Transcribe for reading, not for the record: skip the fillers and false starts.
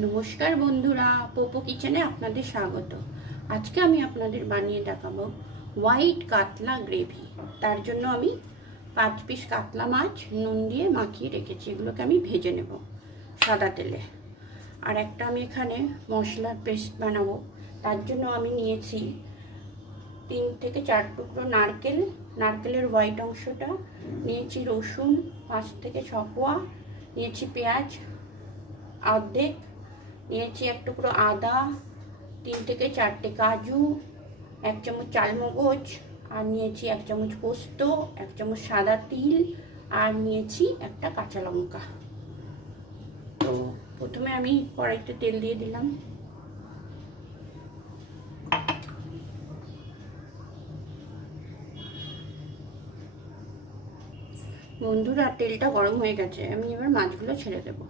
নমস্কার বন্ধুরা, পোপো কিচেনে আপনাদের স্বাগত। আজকে আমি আপনাদের বানিয়ে দেখাবো হোয়াইট কাতলা গ্রেভি। তার জন্য আমি 5 পিস কাতলা মাছ নুন দিয়ে মাখিয়ে রেখেছি। এগুলোকে আমি ভেজে নেব সাদা তেলে। আর একটা আমি এখানে মশলার পেস্ট বানাবো। তার জন্য আমি নিয়েছি 3 থেকে 4 টুকরো নারকেল, নারকেলের হোয়াইট অংশটা নিয়েছি, রসুন 5 থেকে 6 কোয়া নিয়েছি, পেঁয়াজ অর্ধেক নিয়েছি, 1 টুকরো আদা, 3 থেকে 4টে কাজু, 1 চামচ চালমগজ, আর নিয়েছি 1 চামচ পোস্ত, 1 চামচ সাদা তিল, আর নিয়েছি একটা কাঁচা লঙ্কা। তো প্রথমে আমি কড়াইতে তেল দিয়ে দিলাম। বন্ধুরা, তেলটা গরম হয়ে গেছে, আমি এবার মাছগুলো ছেড়ে দেবো।